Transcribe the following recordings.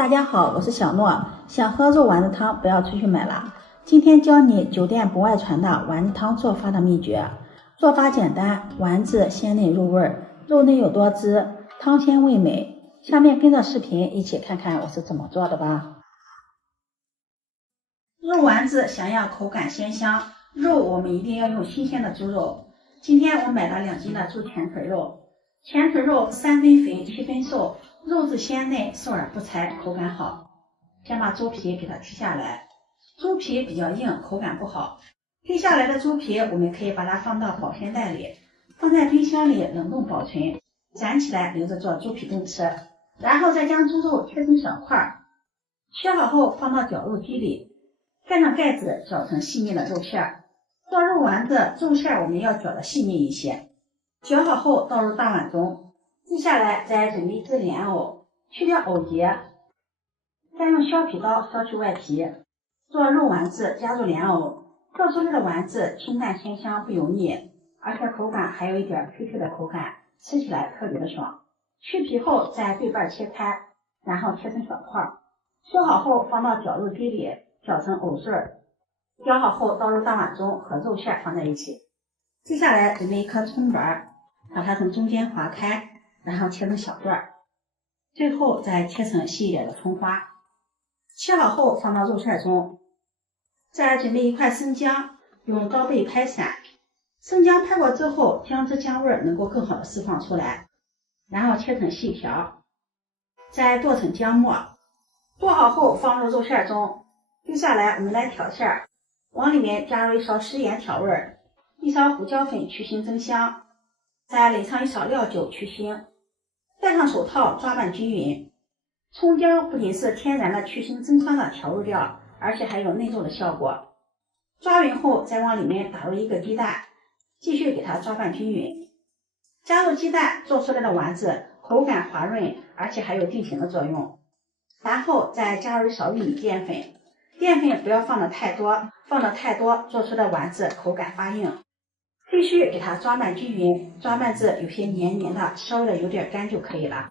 大家好，我是小诺。想喝肉丸子汤，不要出去买了。今天教你酒店不外传的丸子汤做法的秘诀。做法简单，丸子鲜嫩入味，肉内有多汁，汤鲜味美。下面跟着视频一起看看我是怎么做的吧。肉丸子想要口感鲜香，肉我们一定要用新鲜的猪肉。今天我买了2斤的猪前腿肉，前腿肉3分肥7分瘦，肉质鲜嫩，瘦而不柴，口感好。先把猪皮给它剔下来，猪皮比较硬，口感不好。剔下来的猪皮我们可以把它放到保鲜袋里，放在冰箱里冷冻保存，攒起来留着做猪皮冻吃。然后再将猪肉切成小块，切好后放到绞肉机里，盖上盖子，绞成细腻的肉馅。做肉丸子，肉馅我们要绞得细腻一些。绞好后倒入大碗中，接下来再准备一只莲藕，去掉藕节，再用削皮刀削去外皮。做肉丸子加入莲藕，做出来的丸子清淡鲜香，不油腻，而且口感还有一点脆脆的口感，吃起来特别的爽。去皮后再对半切开，然后切成小块，削好后放到绞肉机里绞成藕碎，绞好后倒入大碗中和肉馅放在一起。接下来准备一颗葱瓣，把它从中间划开，然后切成小段，最后再切成细一点的葱花。切好后放到肉馅中，再准备一块生姜，用刀背拍散。生姜拍过之后，姜汁姜味能够更好的释放出来，然后切成细条，再剁成姜末。剁好后放入肉馅中。接下来我们来调馅，往里面加入1勺食盐调味，1勺胡椒粉去腥增香，再垒上1勺料酒去腥，戴上手套抓拌均匀。葱姜不仅是天然的去腥增香的调味料，而且还有嫩肉的效果。抓匀后再往里面打入1个鸡蛋，继续给它抓拌均匀。加入鸡蛋，做出来的丸子口感滑润，而且还有定型的作用。然后再加入1勺玉米淀粉，淀粉不要放的太多，放的太多做出的丸子口感发硬。继续给它抓拌均匀，抓拌至有些黏黏的，稍微的有点干就可以了。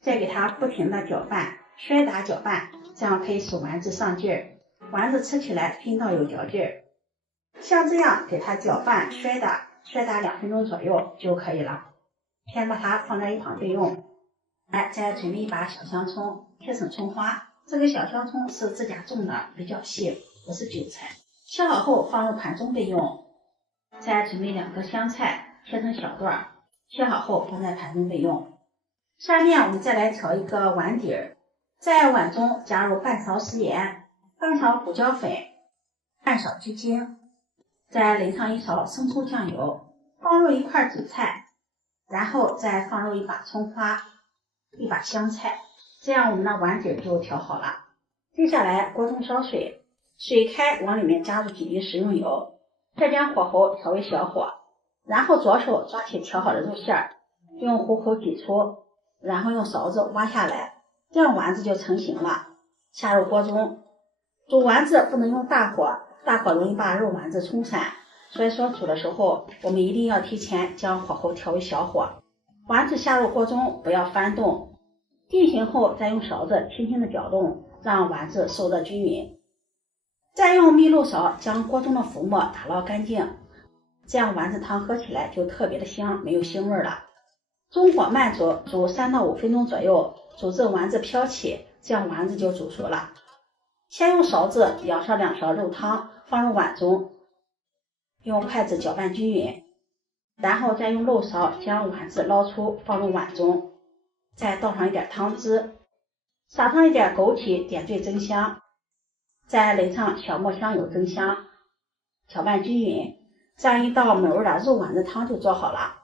再给它不停的搅拌，摔打搅拌，这样可以使丸子上劲儿，丸子吃起来筋道有嚼劲儿。像这样给它搅拌摔打2分钟左右就可以了。先把它放在一旁备用。再准备一把小香葱，切成葱花。这个小香葱是自家种的，比较细，不是韭菜。切好后放入盘中备用。再准备2颗香菜，切成小段，切好后放在盘中备用。下面我们再来调一个碗底儿，在碗中加入半勺食盐，半勺胡椒粉，半勺鸡精，再淋上1勺生抽酱油，放入1块紫菜，然后再放入1把葱花，1把香菜，这样我们的丸底就调好了。接下来锅中烧水，水开往里面加入几滴食用油，再将火候调为小火，然后左手抓起调好的肉馅，用虎口挤出，然后用勺子挖下来，这样丸子就成型了。下入锅中，煮丸子不能用大火，大火容易把肉丸子冲散，所以说煮的时候我们一定要提前将火候调为小火。丸子下入锅中不要翻动，定型后再用勺子轻轻的搅动，让丸子收得均匀。再用密漏勺将锅中的浮沫打捞干净，这样丸子汤喝起来就特别的香，没有腥味了。中火慢煮，煮3到5分钟左右，煮至丸子飘起，这样丸子就煮熟了。先用勺子舀上2勺肉汤放入碗中，用筷子搅拌均匀，然后再用漏勺将丸子捞出放入碗中，再倒上一点汤汁，撒上一点枸杞点缀增香，再淋上小磨香油增香，搅拌均匀，这样一道美味的肉丸子汤就做好了。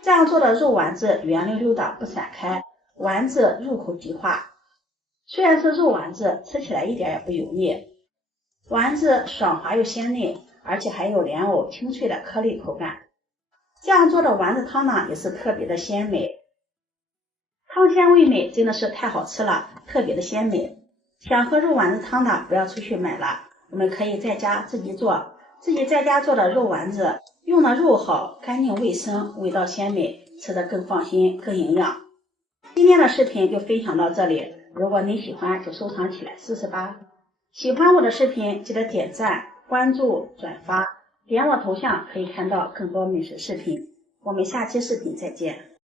这样做的肉丸子圆溜溜的不散开，丸子入口即化。虽然是肉丸子，吃起来一点也不油腻，丸子爽滑又鲜嫩，而且还有莲藕清脆的颗粒口感。这样做的丸子汤呢，也是特别的鲜美，汤鲜味美，真的是太好吃了，特别的鲜美。想喝肉丸子汤的不要出去买了，我们可以在家自己做，自己在家做的肉丸子，用的肉好，干净卫生，味道鲜美，吃得更放心更营养。今天的视频就分享到这里，如果你喜欢就收藏起来试试吧。喜欢我的视频记得点赞、关注、转发，点我头像可以看到更多美食视频。我们下期视频再见。